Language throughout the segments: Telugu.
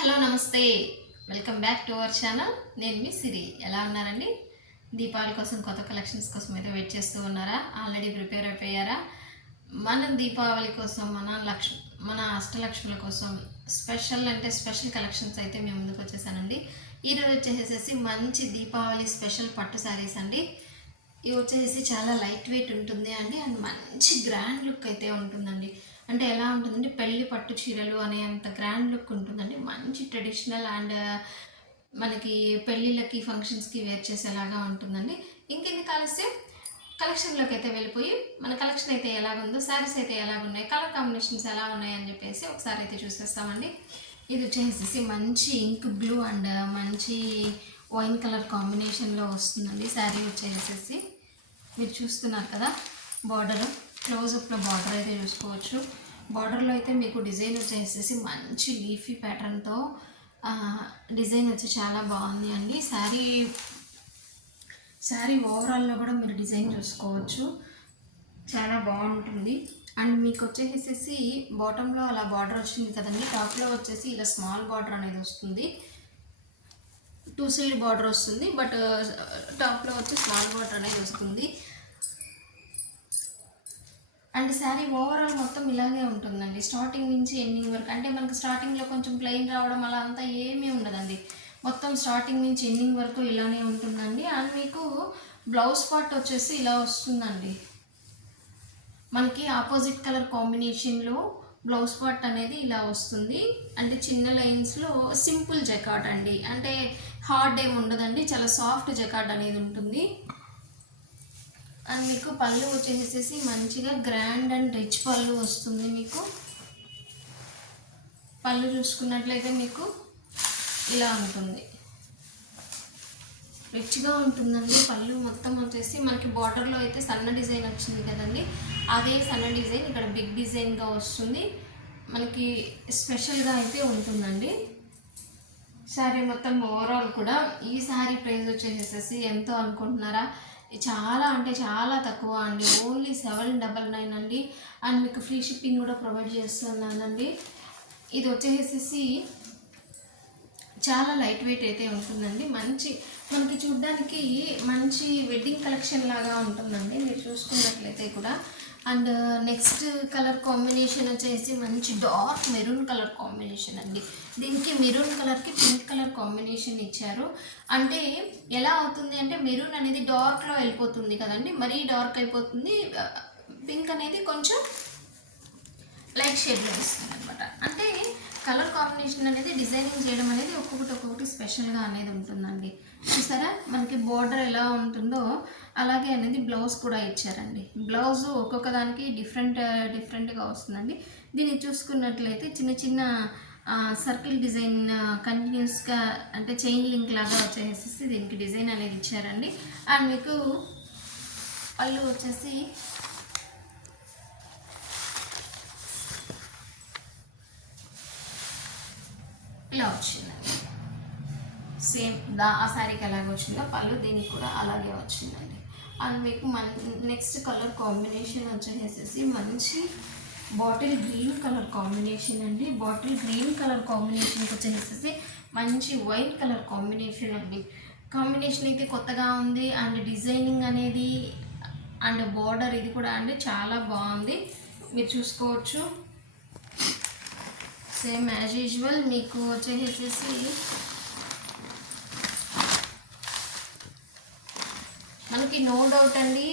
హలో నమస్తే, welcome back to our channel. నేను మీ సిరి. ఎలా ఉన్నారండి? దీపావళి కోసం కొత్త కలెక్షన్స్ కోసం అయితే వెయిట్ చేస్తూ ఉన్నారా? ఆల్రెడీ ప్రిపేర్ అయిపోయారా? మనం దీపావళి కోసం మన అష్టలక్ష్ముల కోసం స్పెషల్ కలెక్షన్స్ అయితే మేము ముందుకు వచ్చేసానండి. ఈరోజు వచ్చేసేసి మంచి దీపావళి స్పెషల్ పట్టు శారీస్ అండి. ఇవి వచ్చేసి చాలా లైట్ వెయిట్ ఉంటుంది అండి అండ్ మంచి గ్రాండ్ లుక్ అయితే ఉంటుందండి. అంటే ఎలా ఉంటుందంటే పెళ్లి పట్టు చీరలు అనే అంత గ్రాండ్ లుక్ ఉంటుందండి. మంచి ట్రెడిషనల్ అండ్ మనకి పెళ్ళిళ్ళకి ఫంక్షన్స్కి వేర్ చేసేలాగా ఉంటుందండి. ఇంకెందుకు ఆలస్యం, కలెక్షన్లోకి అయితే వెళ్ళిపోయి మన కలెక్షన్ అయితే ఎలాగుందో, శారీస్ అయితే ఎలాగున్నాయి, కలర్ కాంబినేషన్స్ ఎలా ఉన్నాయి అని చెప్పేసి ఒకసారి అయితే చూసేస్తామండి. ఇది వచ్చేసి మంచి ఇంక్ బ్లూ అండ్ మంచి వైన్ కలర్ కాంబినేషన్లో వస్తుందండి. శారీ వచ్చేసేసి మీరు చూస్తున్నారు కదా, బార్డర్ క్లోజప్లో బార్డర్ అయితే చూసుకోవచ్చు. బార్డర్లో అయితే మీకు డిజైన్ వచ్చేసేసి మంచి లీఫీ ప్యాటర్న్తో డిజైన్ వచ్చి చాలా బాగుంది అండి. శారీ ఓవరాల్లో కూడా మీరు డిజైన్ చూసుకోవచ్చు, చాలా బాగుంటుంది. అండ్ మీకు వచ్చేసేసి బాటంలో అలా బార్డర్ వచ్చింది కదండి, టాప్లో వచ్చేసి ఇలా స్మాల్ బార్డర్ అనేది వస్తుంది. 2 సైడ్ బార్డర్ వస్తుంది, బట్ టాప్లో వచ్చి స్మాల్ బార్డర్ అనేది వస్తుంది. అండ్ శారీ ఓవరాల్ మొత్తం ఇలాగే ఉంటుందండి, స్టార్టింగ్ నుంచి ఎండింగ్ వరకు. అంటే మనకు స్టార్టింగ్లో కొంచెం ప్లెయిన్ రావడం అలా అంతా ఏమీ ఉండదండి, మొత్తం స్టార్టింగ్ నుంచి ఎండింగ్ వరకు ఇలానే ఉంటుందండి. అండ్ మీకు బ్లౌజ్ పార్ట్ వచ్చేసి ఇలా వస్తుందండి. మనకి ఆపోజిట్ కలర్ కాంబినేషన్లో బ్లౌజ్ పార్ట్ అనేది ఇలా వస్తుంది. అంటే చిన్న లైన్స్లో సింపుల్ జకార్డ్ అండి, అంటే హార్డ్ ఏమి ఉండదండి, చాలా సాఫ్ట్ జకార్డ్ అనేది ఉంటుంది. అండ్ మీకు పళ్ళు వచ్చేసేసి మంచిగా గ్రాండ్ అండ్ రిచ్ పళ్ళు వస్తుంది. మీకు పళ్ళు చూసుకున్నట్లయితే మీకు ఇలా ఉంటుంది, రిచ్గా ఉంటుందండి. పళ్ళు మొత్తం వచ్చేసి మనకి బార్డర్లో అయితే సన్న డిజైన్ వచ్చింది కదండి, అదే సన్న డిజైన్ ఇక్కడ బిగ్ డిజైన్గా వస్తుంది. మనకి స్పెషల్గా అయితే ఉంటుందండి శారీ మొత్తం ఓవరాల్ కూడా. ఈ శారీ ప్రైస్ వచ్చేసేసి ఎంతో అనుకుంటున్నారా? చాలా అంటే చాలా తక్కువ అండి, ఓన్లీ 799 అండి. అండ్ మీకు ఫ్రీ షిప్పింగ్ కూడా ప్రొవైడ్ చేస్తున్నానండి. ఇది వచ్చేసేసి చాలా లైట్ వెయిట్ అయితే ఉంటుందండి. మనకి చూడ్డానికి మంచి వెడ్డింగ్ కలెక్షన్ లాగా ఉంటుందండి మీరు చూసుకున్నట్లయితే కూడా. అండ్ నెక్స్ట్ కలర్ కాంబినేషన్ వచ్చేసి మంచి డార్క్ మెరూన్ కలర్ కాంబినేషన్ అండి. దీనికి మెరూన్ కలర్కి పింక్ కలర్ కాంబినేషన్ ఇచ్చారు. అంటే ఎలా అవుతుంది అంటే మెరూన్ అనేది డార్క్లో వెళ్ళిపోతుంది కదండి, మరీ డార్క్ అయిపోతుంది. పింక్ అనేది కొంచెం లైట్ షేడ్లో ఇస్తుంది అనమాట. అంటే కలర్ కాంబినేషన్ అనేది డిజైనింగ్ చేయడం అనేది ఒక్కొక్కటి స్పెషల్గా అనేది ఉంటుందండి. చూసారా మనకి బోర్డర్ ఎలా ఉంటుందో అలాగే అనేది బ్లౌజ్ కూడా ఇచ్చారండి. బ్లౌజ్ ఒక్కొక్క దానికి డిఫరెంట్గా వస్తుందండి. దీన్ని చూసుకున్నట్లయితే చిన్న చిన్న సర్కిల్ డిజైన్ కంటిన్యూస్గా అంటే చైన్ లింక్ లాగా వచ్చేసి దీనికి డిజైన్ అనేది ఇచ్చారండి. అండ్ మీకు పళ్ళు వచ్చేసి ఇలా వచ్చిందండి, సేమ్ ఆ శారీకి ఎలాగ వచ్చిందో పళ్ళు దీనికి కూడా అలాగే వచ్చిందండి. అండ్ మీకు నెక్స్ట్ కలర్ కాంబినేషన్ వచ్చేసేసి మంచి బాటిల్ గ్రీన్ కలర్ కాంబినేషన్ అండి. బాటిల్ గ్రీన్ కలర్ కాంబినేషన్కి వచ్చేసేసి మంచి వైట్ కలర్ కాంబినేషన్ అండి. కాంబినేషన్ అయితే కొత్తగా ఉంది. అండ్ డిజైనింగ్ అనేది అండ్ బార్డర్ ఇది కూడా అండి చాలా బాగుంది, మీరు చూసుకోవచ్చు. సేమ్ యాజ్ యూజువల్ మీకు వచ్చేసేసి మనకి నో డౌట్ అండి,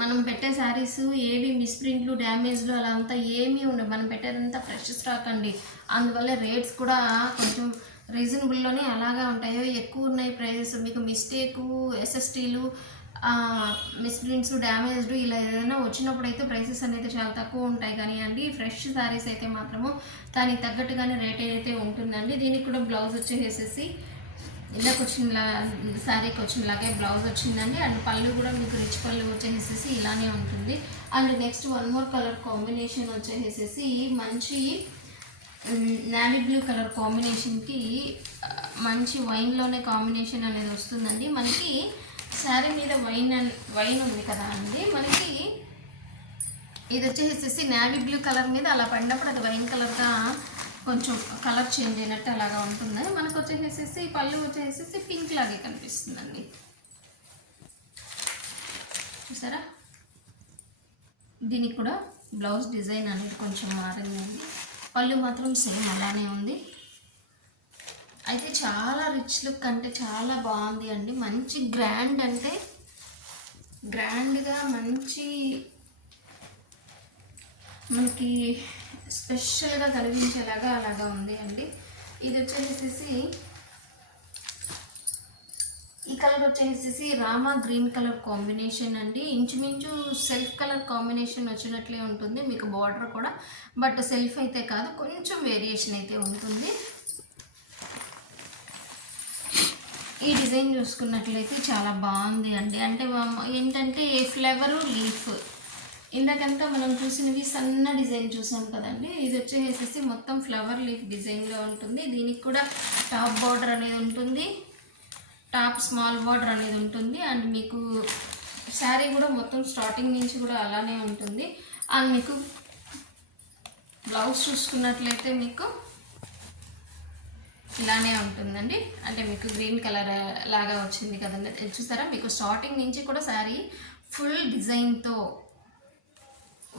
మనం పెట్టే శారీస్ ఏవి మిస్ప్రింట్లు డ్యామేజ్లు అలా అంతా ఏమీ ఉండవు. మనం పెట్టేదంతా ఫ్రెష్ స్టాక్ అండి. అందువల్ల రేట్స్ కూడా కొంచెం రీజనబుల్లోనే అలాగా ఉంటాయో ఎక్కువ ఉన్నాయి ప్రైజెస్. మీకు మిస్టేకు ఎస్ఎస్టీలు మిస్ప్రింట్స్ డ్యామేజ్డ్ ఇలా ఏదైనా వచ్చినప్పుడు అయితే ప్రైసెస్ అనేది చాలా తక్కువ ఉంటాయి. కానీ అండి ఫ్రెష్ శారీస్ అయితే మాత్రము దానికి తగ్గట్టుగానే రేట్ అయితే ఉంటుందండి. దీనికి కూడా బ్లౌజ్ వచ్చేసేసి ఇలాగ వచ్చిన శారీకి వచ్చినలాగే బ్లౌజ్ వచ్చిందండి. అండ్ పళ్ళు కూడా మీకు రిచ్ పళ్ళు వచ్చేసేసి ఇలానే ఉంటుంది. And next one more colour combination వచ్చేసేసి మంచి నావీ బ్లూ కలర్ కాంబినేషన్కి మంచి వైన్లోనే కాంబినేషన్ అనేది వస్తుందండి. మనకి శారీ మీద వైన్ ఉంది కదా అండి, మనకి ఇది వచ్చేసేసి నావీ బ్లూ కలర్ మీద అలా పడినప్పుడు అది వైన్ కలర్గా కొంచెం కలర్ చేంజ్ అయినట్టు అలాగా ఉంటుంది. మనకు వచ్చేసేసి పళ్ళు వచ్చేసేసి పింక్ లాగే కనిపిస్తుందండి. చూసారా? దీనికి కూడా బ్లౌజ్ డిజైన్ అనేది కొంచెం మారిందండి. పళ్ళు మాత్రం సేమ్ అలానే ఉంది. అయితే చాలా రిచ్ లుక్, అంటే చాలా బాగుంది అండి. మంచి గ్రాండ్, అంటే గ్రాండ్గా మంచి మనకి స్పెషల్గా కనిపించేలాగా అలాగా ఉంది అండి. ఇది వచ్చేసేసి ఈ కలర్ వచ్చేసేసి రామా గ్రీన్ కలర్ కాంబినేషన్ అండి. ఇంచుమించు సెల్ఫ్ కలర్ కాంబినేషన్ వచ్చినట్లే ఉంటుంది మీకు బార్డర్ కూడా, బట్ సెల్ఫ్ అయితే కాదు, కొంచెం వేరియేషన్ అయితే ఉంటుంది. ఈ డిజైన్ చూసుకున్నట్లయితే చాలా బాగుంది అండి. అంటే ఏంటంటే ఫ్లవరు లీఫ్, ఇందాకంతా మనం చూసినవి సన్న డిజైన్ చూసాం కదండి. ఇది వచ్చేసేసి మొత్తం ఫ్లవర్ లీఫ్ డిజైన్లో ఉంటుంది. దీనికి కూడా టాప్ బార్డర్ అనేది ఉంటుంది, టాప్ స్మాల్ బార్డర్ అనేది ఉంటుంది. అండ్ మీకు శారీ కూడా మొత్తం స్టార్టింగ్ నుంచి కూడా అలానే ఉంటుంది. అండ్ మీకు బ్లౌజ్ చూసుకున్నట్లయితే మీకు ఇలానే ఉంటుందండి. అంటే మీకు గ్రీన్ కలర్ లాగా వచ్చింది కదండి, చూసారా? మీకు స్టార్టింగ్ నుంచి కూడా శారీ ఫుల్ డిజైన్తో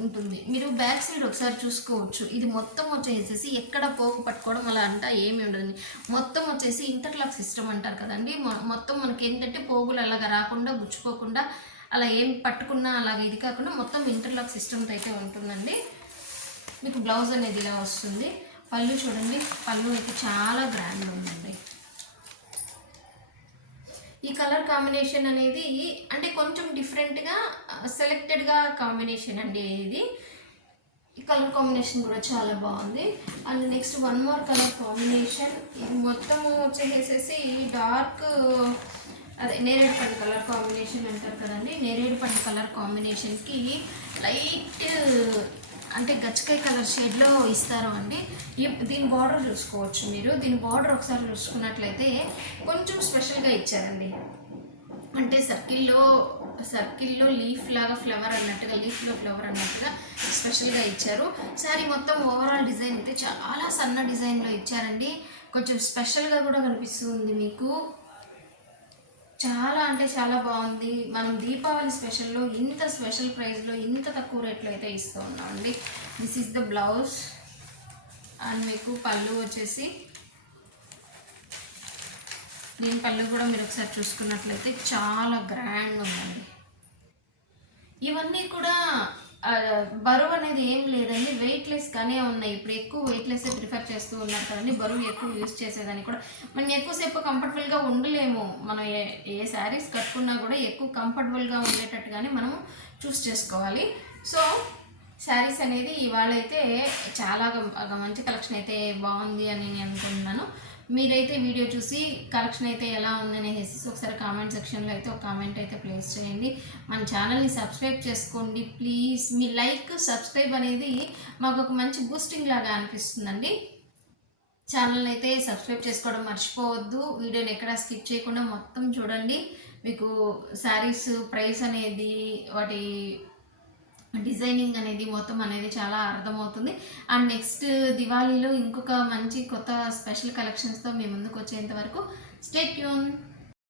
ఉంటుంది. మీరు బ్యాక్ సైడ్ ఒకసారి చూసుకోవచ్చు. ఇది మొత్తం వచ్చేసేసి ఎక్కడ పోగు పట్టుకోవడం అలా అంట ఏమి ఉండదండి. మొత్తం వచ్చేసి ఇంటర్లాక్ సిస్టమ్ అంటారు కదండి. మొత్తం మనకి ఏంటంటే పోగులు అలాగా రాకుండా, గుచ్చుకోకుండా, అలా ఏం పట్టుకున్నా అలాగే ఇది కాకుండా మొత్తం ఇంటర్లాక్ సిస్టమ్తో అయితే ఉంటుందండి. మీకు బ్లౌజ్ అనేది ఇలా వస్తుంది. పళ్ళు చూడండి, పళ్ళు అయితే చాలా గ్రాండ్ ఉందండి. ఈ కలర్ కాంబినేషన్ అనేది అంటే కొంచెం డిఫరెంట్గా సెలెక్టెడ్గా కాంబినేషన్ అండి ఇది. ఈ కలర్ కాంబినేషన్ కూడా చాలా బాగుంది. And next one more colour combination. ఇది మొత్తము వచ్చేసేసి డార్క్, అదే నేరేడు పండు కలర్ కాంబినేషన్ అంటారు కదండి. నేరేడు పండు కలర్ కాంబినేషన్కి లైట్ అంటే గచ్చకాయ కలర్ షేడ్లో ఇస్తారు అండి. దీని బార్డర్ చూసుకోవచ్చు మీరు. దీని బార్డర్ ఒకసారి చూసుకున్నట్లయితే కొంచెం స్పెషల్గా ఇచ్చారండి. అంటే సర్కిల్లో లీఫ్ లాగా ఫ్లవర్ అన్నట్టుగా, లీఫ్లో ఫ్లవర్ అన్నట్టుగా స్పెషల్గా ఇచ్చారు. శారీ మొత్తం ఓవరాల్ డిజైన్ అయితే చాలా సన్న డిజైన్లో ఇచ్చారండి. కొంచెం స్పెషల్గా కూడా కనిపిస్తుంది మీకు. చాలా అంటే చాలా బాగుంది. మనం దీపావళి స్పెషల్లో ఇంత స్పెషల్ ప్రైస్లో ఇంత తక్కువ రేట్లో అయితే ఇస్తూ ఉన్నామండి. This is the blouse. And మీకు పళ్ళు వచ్చేసి, దీని పళ్ళు కూడా మీరు ఒకసారి చూసుకున్నట్లయితే చాలా గ్రాండ్ ఉందండి. ఇవన్నీ కూడా బరువు అనేది ఏం లేదండి, వెయిట్లెస్గానే ఉన్నాయి. ఇప్పుడు ఎక్కువ వెయిట్లెస్ ప్రిఫర్ చేస్తూ ఉన్నారు కదండి. బరువు ఎక్కువ యూజ్ చేసేదాన్ని కూడా మనం ఎక్కువసేపు కంఫర్టబుల్గా ఉండలేము. మనం ఏ శారీస్ కట్టుకున్నా కూడా ఎక్కువ కంఫర్టబుల్గా ఉండేటట్టుగానే మనము చూస్ చేసుకోవాలి. సో శారీస్ అనేది ఇవాళ అయితే చాలా మంచి కలెక్షన్ అయితే బాగుంది అని నేను అనుకుంటున్నాను. మీరైతే వీడియో చూసి కలెక్షన్ అయితే ఎలా ఉందనేసి ఒకసారి కామెంట్ సెక్షన్లో అయితే ఒక కామెంట్ అయితే ప్లేస్ చేయండి. మన ఛానల్ని సబ్స్క్రైబ్ చేసుకోండి ప్లీజ్. మీ లైక్, సబ్స్క్రైబ్ అనేది మాకు ఒక మంచి బూస్టింగ్ లాగా అనిపిస్తుందండి. ఛానల్ని అయితే సబ్స్క్రైబ్ చేసుకోవడం మర్చిపోవద్దు. వీడియోని ఎక్కడ స్కిప్ చేయకుండా మొత్తం చూడండి. మీకు శారీస్ ప్రైస్ అనేది, వాటి డిజైనింగ్ అనేది మొత్తం అనేది చాలా అర్థమవుతుంది. అండ్ నెక్స్ట్ దివాళీలో ఇంకొక మంచి కొత్త స్పెషల్ కలెక్షన్స్తో మీ ముందుకు వచ్చేంత వరకు స్టే ట్యూన్.